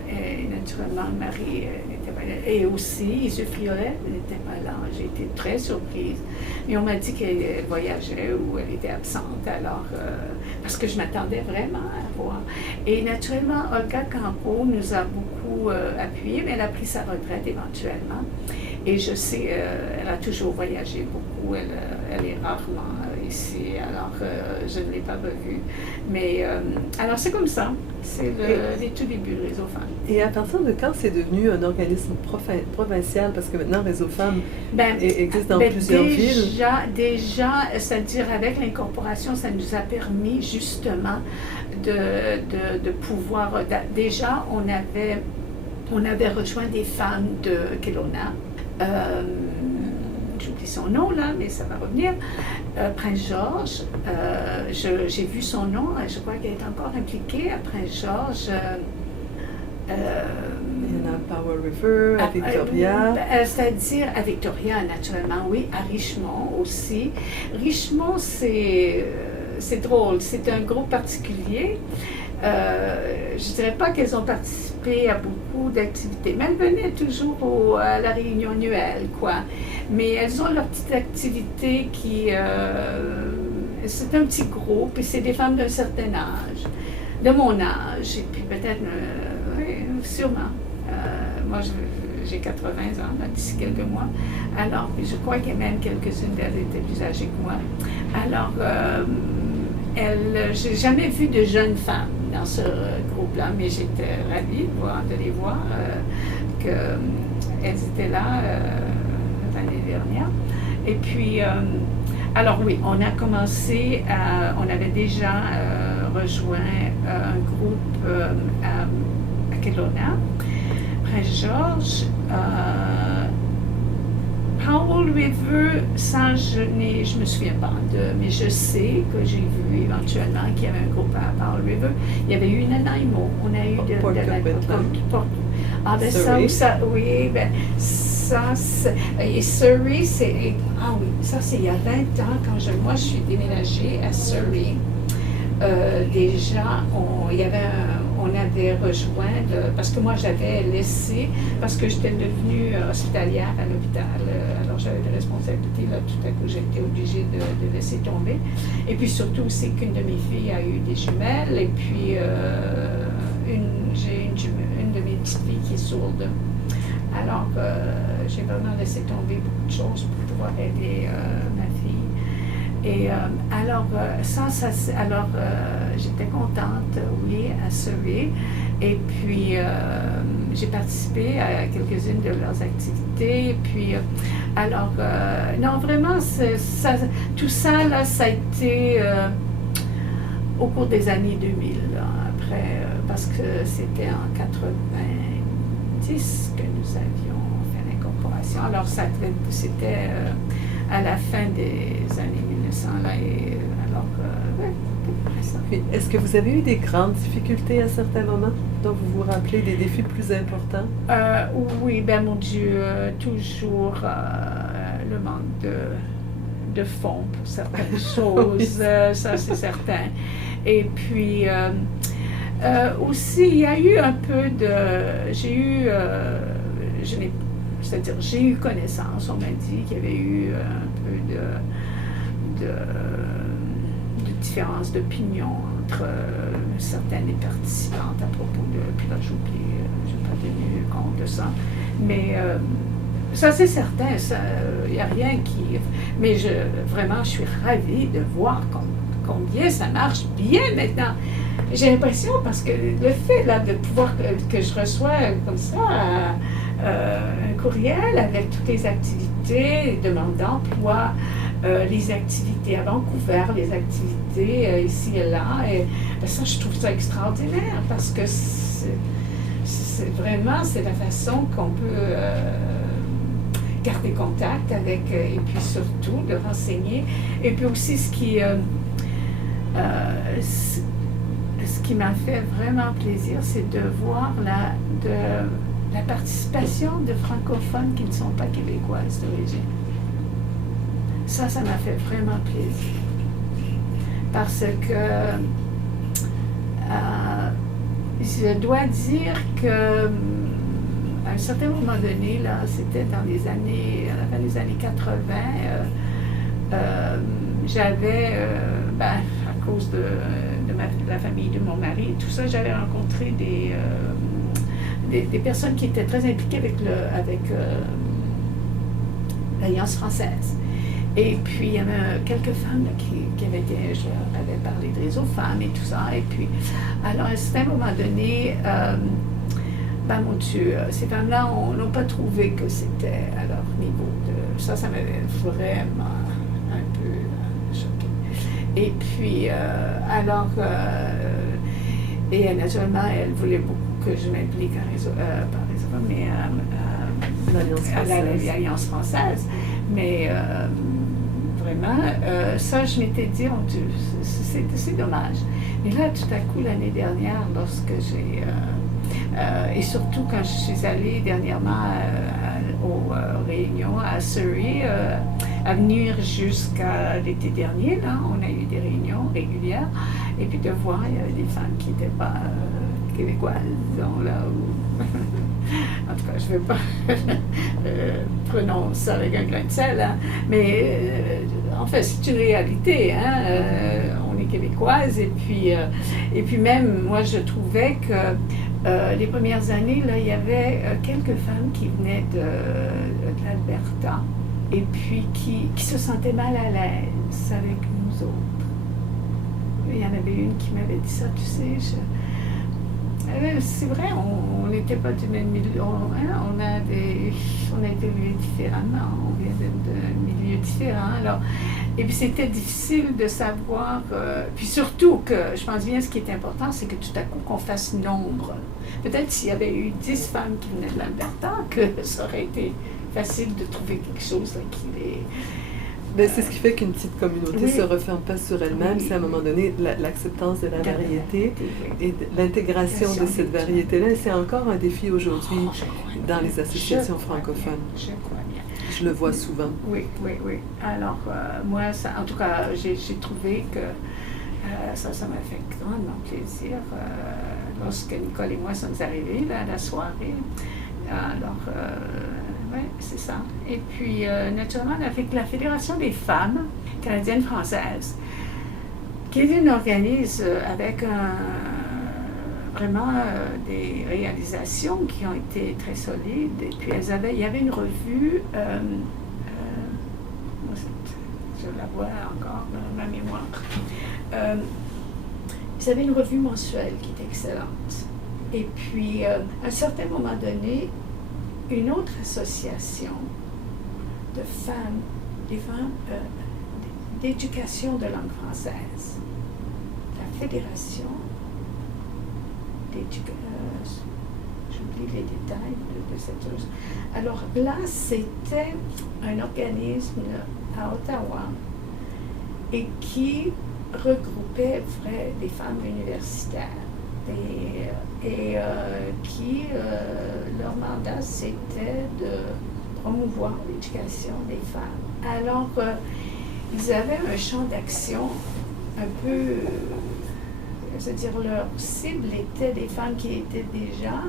Et naturellement, Marie n'était pas là. Et aussi, Isu Friolet n'était pas là. J'ai été très surprise. Mais on m'a dit qu'elle voyageait ou elle était absente. Alors, parce que je m'attendais vraiment à voir. Et naturellement, Olga Campo nous a beaucoup appuyés, mais elle a pris sa retraite éventuellement. Et je sais, elle a toujours voyagé beaucoup. Elle est rarement ici. ici, alors je ne l'ai pas revu. Mais alors c'est comme ça, c'est les tout débuts du Réseau Femmes. Et à partir de quand c'est devenu un organisme provincial? Parce que maintenant, Réseau Femmes existe dans plusieurs villes. Déjà, c'est-à-dire avec l'incorporation, ça nous a permis justement de pouvoir... Déjà, on avait rejoint des femmes de Kelowna. J'oublie son nom là, mais ça va revenir. Prince George, j'ai vu son nom, je crois qu'elle est encore impliquée à Prince George. Il y en a à Powell River, à Victoria. C'est-à-dire à Victoria, naturellement, oui, à Richmond aussi. Richmond, c'est drôle, c'est un groupe particulier. Je ne dirais pas qu'elles ont participé à beaucoup d'activités, mais elles venaient toujours à la réunion annuelle, quoi. Mais elles ont leurs petites activités qui... c'est un petit groupe, et c'est des femmes d'un certain âge, de mon âge, et puis peut-être, oui, sûrement. Moi, j'ai 80 ans, là, d'ici quelques mois. Alors, je crois qu'il y a même quelques-unes d'elles étaient plus âgées que moi. Alors, j'ai jamais vu de jeunes femmes dans ce groupe-là, mais j'étais ravie de les voir, qu'elles étaient là l'année dernière. Et puis, alors oui, on a commencé on avait déjà rejoint un groupe à Kelowna, Prince George, Powell River, ça je me souviens pas mais je sais que j'ai vu éventuellement qu'il y avait un groupe à Powell River. Il y avait eu Nanaimo, on a eu de la Surrey. ça, oui, ben ça, et Surrey, ah oui, ça c'est il y a 20 ans, quand moi je suis déménagée à Surrey. Déjà, on avait rejoint, parce que moi j'avais laissé, parce que j'étais devenue hospitalière à l'hôpital, alors j'avais des responsabilités, là tout à coup j'étais obligée de laisser tomber. Et puis surtout, c'est qu'une de mes filles a eu des jumelles, et puis j'ai une de mes petites filles qui est sourde. Alors j'ai vraiment laissé tomber beaucoup de choses pour pouvoir aider ma fille. Et alors, j'étais contente, oui, à Surrey. Et puis, j'ai participé à quelques-unes de leurs activités. Et puis, non, vraiment, tout ça, là, ça a été au cours des années 2000, là, après, parce que c'était en 90 que nous avions fait l'incorporation. Alors, c'était à la fin des années 1900, là, et alors, ouais, après ça. Est-ce que vous avez eu des grandes difficultés à certains moments, dont vous vous rappelez des défis plus importants? Oui, ben mon Dieu, toujours le manque de fonds pour certaines choses, ça c'est certain. Et puis, aussi, il y a eu un peu c'est-à-dire, j'ai eu connaissance, on m'a dit qu'il y avait eu un peu de différence d'opinion entre certaines des participantes à propos de... Puis là, je n'ai pas tenu compte de ça. Mais ça, c'est certain, il n'y a rien qui... Mais vraiment, je suis ravie de voir combien ça marche bien maintenant. J'ai l'impression, parce que le fait là, de pouvoir que je reçois comme ça un courriel avec toutes les activités, les demandes d'emploi, les activités à Vancouver, les activités ici et là, et ça, je trouve ça extraordinaire, parce que c'est vraiment, c'est la façon qu'on peut garder contact avec, et puis surtout de renseigner, et puis aussi ce qui m'a fait vraiment plaisir, c'est de voir la participation de francophones qui ne sont pas québécoises d'origine. Ça m'a fait vraiment plaisir. Parce que je dois dire que à un certain moment donné, là, c'était dans les années 80, j'avais, à cause de la famille de mon mari, tout ça, j'avais rencontré des personnes qui étaient très impliquées avec l'Alliance française. Et puis, il y avait quelques femmes là, qui avaient été, je leur avais parlé de réseau femmes et tout ça. Et puis, alors, à un certain moment donné, ben mon Dieu, ces femmes-là n'ont pas trouvé que c'était à leur niveau. Ça m'avait vraiment un peu choquée. Et puis, et naturellement, elle voulait beaucoup que je m'implique à réseau, pas réseau, mais à l'Alliance française. Mais vraiment, ça, je m'étais dit, oh Dieu, c'est dommage. Mais là, tout à coup, l'année dernière, lorsque j'ai... et surtout quand je suis allée dernièrement aux réunions à Surrey, à venir jusqu'à l'été dernier, là, on a eu des réunions régulières, et puis de voir, il y avait des femmes qui n'étaient pas québécoises, disons, là, où... En tout cas, je ne veux pas prononcer ça avec un grain de sel, hein. Mais en fait, c'est une réalité. Hein. On est québécoises et puis même, moi, je trouvais que les premières années, là, il y avait quelques femmes qui venaient de l'Alberta et puis qui se sentaient mal à l'aise avec nous autres. Il y en avait une qui m'avait dit ça, tu sais, c'est vrai, on n'était pas du même milieu, on a été élevés différemment, on vient de milieux différents. Alors, et puis c'était difficile de savoir, puis surtout que je pense bien ce qui est important, c'est que tout à coup qu'on fasse nombre. Peut-être s'il y avait eu 10 femmes qui venaient de l'Alberta, que ça aurait été facile de trouver quelque chose là, qui les... Ben, c'est ce qui fait qu'une petite communauté ne se referme pas sur elle-même, c'est à un moment donné l'acceptance de la variété et l'intégration de cette variété-là. Et c'est encore un défi aujourd'hui dans les associations francophones. Je crois bien. Je le vois souvent. Oui. Alors, moi, en tout cas, j'ai trouvé que ça m'a fait grandement plaisir lorsque Nicole et moi sommes arrivés là, à la soirée. Alors, oui, c'est ça. Et puis, naturellement, avec la Fédération des femmes canadiennes françaises, qui est un organisme avec vraiment des réalisations qui ont été très solides. Et puis, il y avait une revue, je la vois encore dans ma mémoire, ils avaient une revue mensuelle qui était excellente. Et puis, à un certain moment donné, une autre association de femmes, des femmes d'éducation de langue française, la Fédération d'éducation, j'oublie les détails de cette chose. Alors là, c'était un organisme à Ottawa et qui regroupait des femmes universitaires. Et qui, leur mandat, c'était de promouvoir l'éducation des femmes. Alors, ils avaient un champ d'action un peu, c'est-à-dire leur cible était des femmes qui étaient déjà,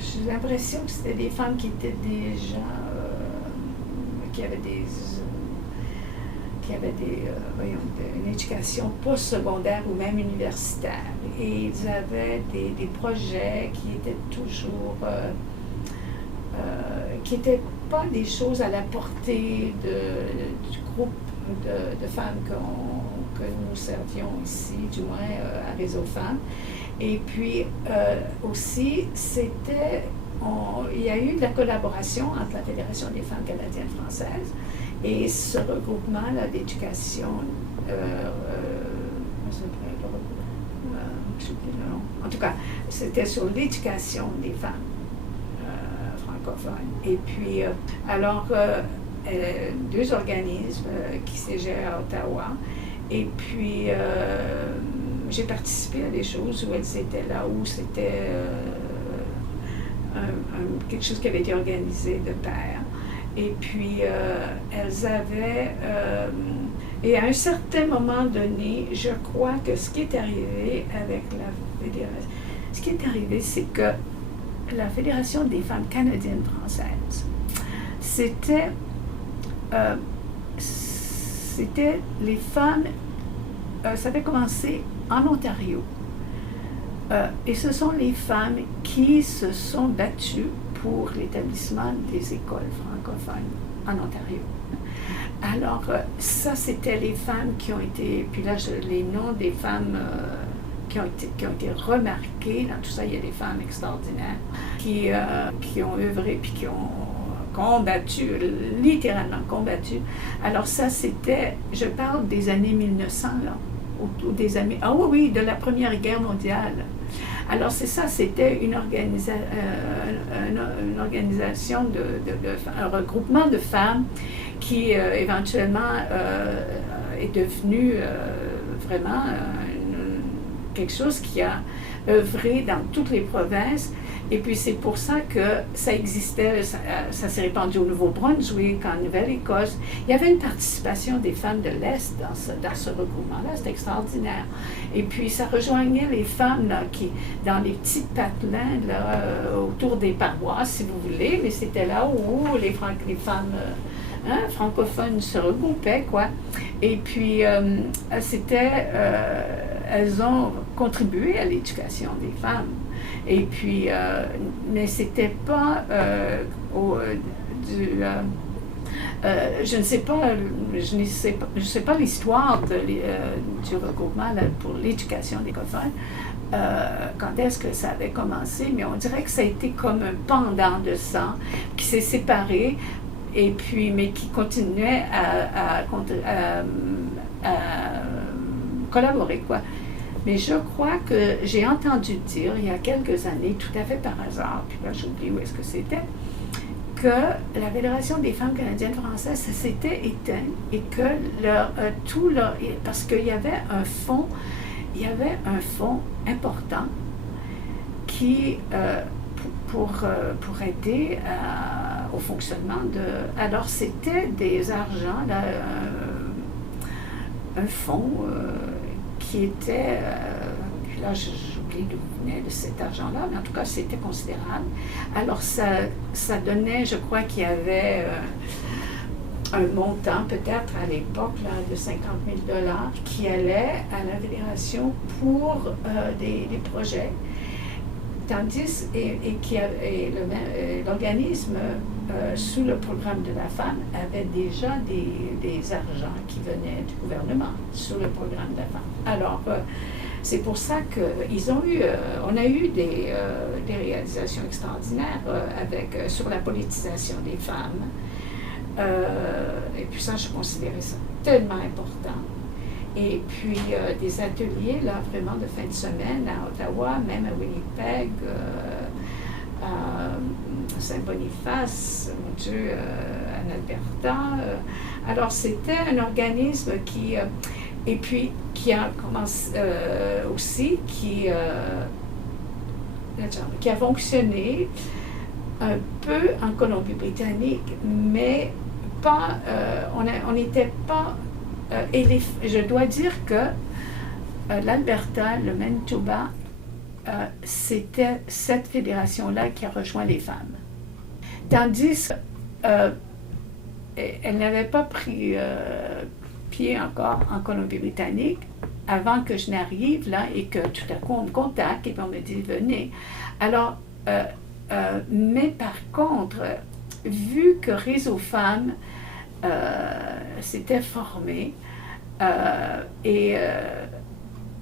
j'ai l'impression que c'était des femmes qui étaient déjà, qui avaient une éducation postsecondaire ou même universitaire. Et ils avaient des projets qui étaient toujours, qui n'étaient pas des choses à la portée du groupe de femmes que nous servions ici, du moins à Réseau Femmes. Et puis aussi, il y a eu de la collaboration entre la Fédération des femmes canadiennes françaises et ce regroupement-là d'éducation, en tout cas, c'était sur l'éducation des femmes francophones. Et puis, alors, deux organismes qui siégeaient à Ottawa. Et puis, j'ai participé à des choses où elles étaient là, où c'était quelque chose qui avait été organisé de pair. Et puis, elles avaient... et à un certain moment donné, je crois que ce qui est arrivé avec la Fédération... Ce qui est arrivé, c'est que la Fédération des femmes canadiennes françaises, c'était les femmes... ça avait commencé en Ontario. Et ce sont les femmes qui se sont battues pour l'établissement des écoles francophones en Ontario. Alors, ça, c'était les femmes qui ont été, puis là, les noms des femmes qui ont été remarquées. Dans tout ça, il y a des femmes extraordinaires qui ont œuvré puis qui ont combattu, littéralement combattu. Alors ça, c'était, je parle des années 1900, là, ou des années, ah oui, de la Première Guerre mondiale. Alors c'est ça, c'était une organisation, un regroupement de femmes qui éventuellement est devenu vraiment quelque chose qui a œuvré dans toutes les provinces. Et puis c'est pour ça que ça existait, ça s'est répandu au Nouveau-Brunswick, en Nouvelle-Écosse. Il y avait une participation des femmes de l'Est dans ce regroupement-là, c'était extraordinaire. Et puis ça rejoignait les femmes là, qui, dans les petits patelins là, autour des paroisses, si vous voulez, mais c'était là où les femmes francophones se regroupaient, quoi. Et puis elles ont contribué à l'éducation des femmes. Et puis, mais c'était pas je ne sais pas l'histoire du regroupement là, pour l'éducation des francophones, quand est-ce que ça avait commencé, mais on dirait que ça a été comme un pendant de ça, qui s'est séparé, et puis, mais qui continuait à collaborer, quoi. Mais je crois que j'ai entendu dire, il y a quelques années, tout à fait par hasard, puis là j'oublie où est-ce que c'était, que la Fédération des femmes canadiennes françaises, ça s'était éteint et que parce qu'il y avait un fonds important qui, pour aider au fonctionnement de... Alors c'était des argents, là, un fonds... qui était, puis là j'oublie d'où venait de cet argent-là, mais en tout cas c'était considérable. Alors ça donnait, je crois qu'il y avait un montant peut-être à l'époque là, de 50 000 $ qui allait à la Fédération pour des projets, tandis l'organisme sous le programme de la femme avait déjà des argents qui venaient du gouvernement sous le programme de la femme. Alors, c'est pour ça on a eu des réalisations extraordinaires sur la politisation des femmes. Et puis ça, je considérais ça tellement important. Et puis des ateliers, là, vraiment de fin de semaine à Ottawa, même à Winnipeg, à Saint-Boniface, mon Dieu, en Alberta. Alors, c'était un organisme qui a commencé aussi, qui a fonctionné un peu en Colombie-Britannique, mais pas, on n'était pas... je dois dire que l'Alberta, le Manitoba, c'était cette fédération-là qui a rejoint les femmes. Tandis qu'elle n'avait pas pris pied encore en Colombie-Britannique avant que je n'arrive là et que tout à coup on me contacte et on me dit venez. Alors, mais par contre, vu que Réseau Femmes s'était formé et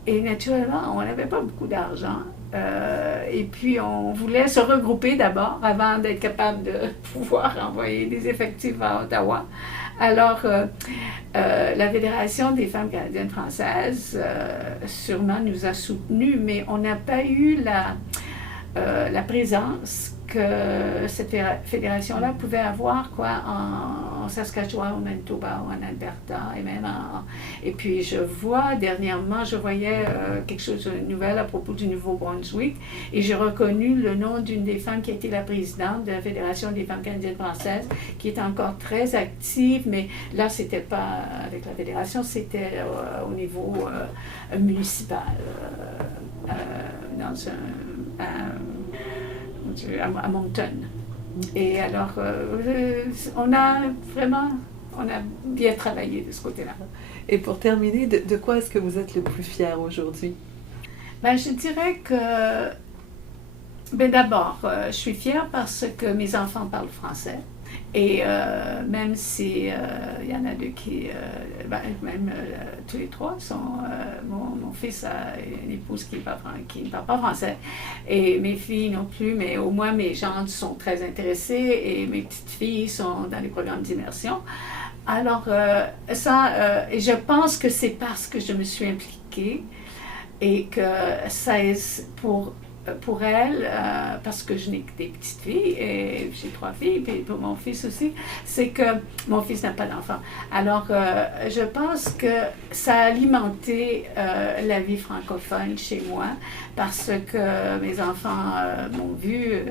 naturellement on n'avait pas beaucoup d'argent. Et puis on voulait se regrouper d'abord avant d'être capable de pouvoir envoyer des effectifs à Ottawa. Alors la Fédération des femmes canadiennes françaises sûrement nous a soutenus, mais on n'a pas eu la présence que cette fédération-là pouvait avoir en Saskatchewan, au Manitoba, ou en Alberta, et même et puis dernièrement, je voyais quelque chose de nouvel à propos du Nouveau-Brunswick, et j'ai reconnu le nom d'une des femmes qui a été la présidente de la Fédération des femmes canadiennes françaises, qui est encore très active, mais là, c'était pas avec la Fédération, c'était au niveau municipal, à Moncton. Et alors, on a bien travaillé de ce côté-là. Et pour terminer, de quoi est-ce que vous êtes le plus fier aujourd'hui? Ben, je dirais que Ben d'abord, je suis fière parce que mes enfants parlent français. Et même si il y en a deux qui, même tous les trois sont, mon fils a une épouse qui ne parle pas français, et mes filles non plus, mais au moins mes gendres sont très intéressées et mes petites filles sont dans les programmes d'immersion. Alors et je pense que c'est parce que je me suis impliquée et que ça est pour elle, parce que je n'ai que des petites filles, et j'ai 3 filles, puis pour mon fils aussi, c'est que mon fils n'a pas d'enfant. Alors, je pense que ça a alimenté la vie francophone chez moi, parce que mes enfants m'ont vu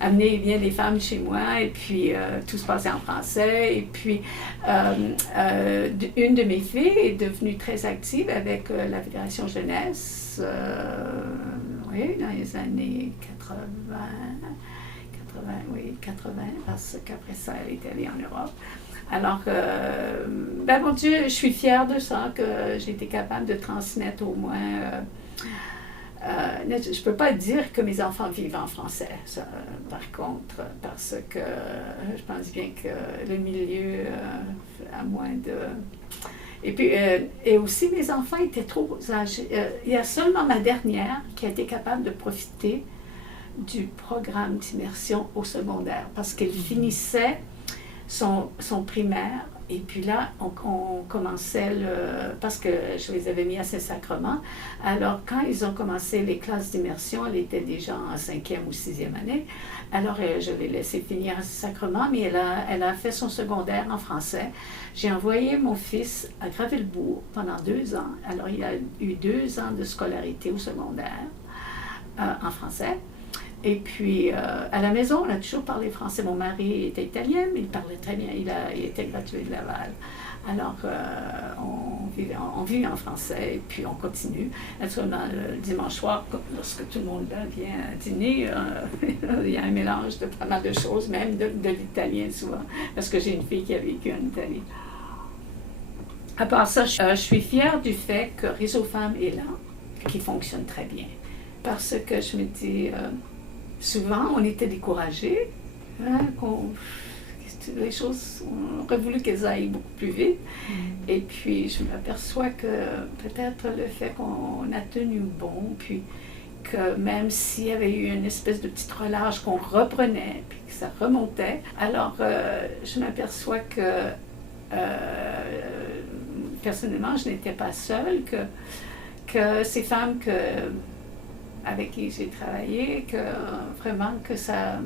amener bien des femmes chez moi, et puis tout se passait en français. Et puis, une de mes filles est devenue très active avec la Fédération Jeunesse, oui, dans les années 80, parce qu'après ça, elle est allée en Europe. Alors, ben mon Dieu, je suis fière de ça, que j'ai été capable de transmettre au moins. Je ne peux pas dire que mes enfants vivent en français, ça, par contre, parce que je pense bien que le milieu a moins de... Et puis, et aussi, mes enfants étaient trop âgés. Il y a seulement ma dernière qui a été capable de profiter du programme d'immersion au secondaire, parce qu'elle finissait son primaire. Et puis là, on commençait parce que je les avais mis à Saint-Sacrement. Alors, quand ils ont commencé les classes d'immersion, elle était déjà en 5e ou 6e année. Alors, je l'ai laissé finir à Saint-Sacrement, mais elle a fait son secondaire en français. J'ai envoyé mon fils à Gravelbourg pendant 2 ans. Alors, il a eu 2 ans de scolarité au secondaire en français. Et puis, à la maison, on a toujours parlé français. Mon mari était italien, mais il parlait très bien. Il était gradué de Laval. Alors, on vit en français et puis on continue. Naturellement, le dimanche soir, lorsque tout le monde vient dîner, il y a un mélange de pas mal de choses, même de l'italien souvent, parce que j'ai une fille qui a vécu en Italie. À part ça, je suis fière du fait que Réseau Femmes est là, qui fonctionne très bien. Parce que je me dis... souvent, on était découragés, hein, les choses, on aurait voulu qu'elles aillent beaucoup plus vite. Et puis, je m'aperçois que peut-être le fait qu'on a tenu bon, puis que même s'il y avait eu une espèce de petite relâche, qu'on reprenait, puis que ça remontait, alors je m'aperçois que, personnellement, je n'étais pas seule, que ces femmes avec qui j'ai travaillé, que vraiment que ça,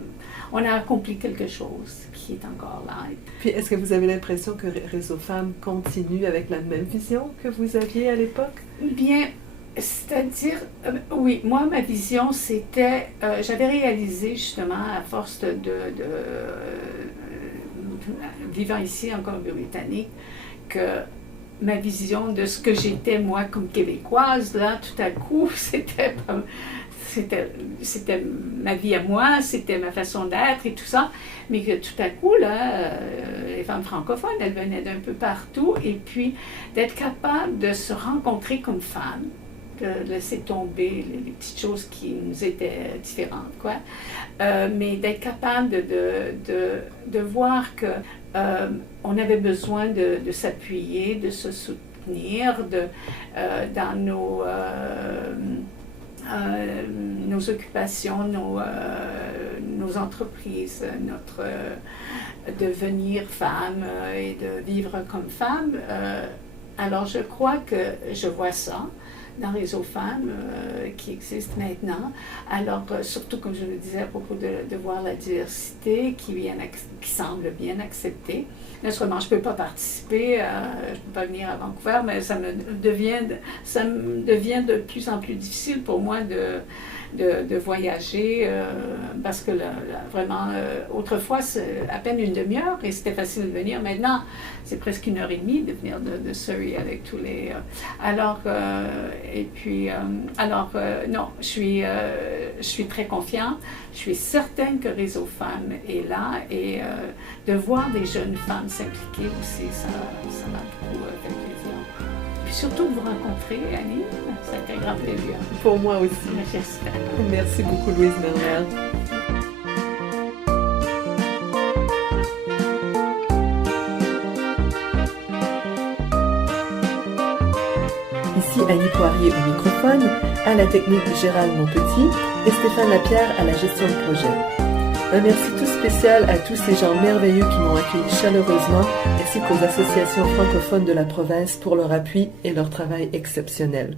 on a accompli quelque chose qui est encore là. Puis est-ce que vous avez l'impression que Réseau Femmes continue avec la même vision que vous aviez à l'époque? Bien, c'est-à-dire, oui, moi ma vision c'était, j'avais réalisé justement à force de vivant ici en Colombie-Britannique, que ma vision de ce que j'étais moi comme québécoise, là, tout à coup, c'était ma vie à moi, c'était ma façon d'être et tout ça, mais que tout à coup, là, les femmes francophones, elles venaient d'un peu partout, et puis d'être capable de se rencontrer comme femmes, de laisser tomber les petites choses qui nous étaient différentes, quoi. Mais d'être capable de voir que on avait besoin de s'appuyer, de se soutenir dans nos occupations, nos entreprises, notre devenir femme et de vivre comme femme. Alors je crois que je vois ça dans Réseau Femmes qui existe maintenant. Alors, surtout, comme je le disais à propos de voir la diversité qui semble bien acceptée. Naturellement, je ne peux pas participer, je ne peux pas venir à Vancouver, mais ça me devient de plus en plus difficile pour moi de voyager, parce que vraiment, autrefois, c'est à peine une demi-heure et c'était facile de venir. Maintenant, c'est presque 1h30 de venir de Surrey avec tous les... non, je suis très confiante. Je suis certaine que Réseau Femmes est là et de voir des jeunes femmes s'impliquer aussi, ça m'a beaucoup fait plaisir. puis surtout de vous rencontrer, Annie. Ça a été un grand plaisir. Pour moi aussi. J'espère. Merci beaucoup, Louise Merler. Ici Annie Poirier au microphone, à la technique Gérald Monpetit et Stéphane Lapierre à la gestion de projet. Un merci tout spécial à tous ces gens merveilleux qui m'ont accueilli chaleureusement, ainsi qu'aux associations francophones de la province pour leur appui et leur travail exceptionnel.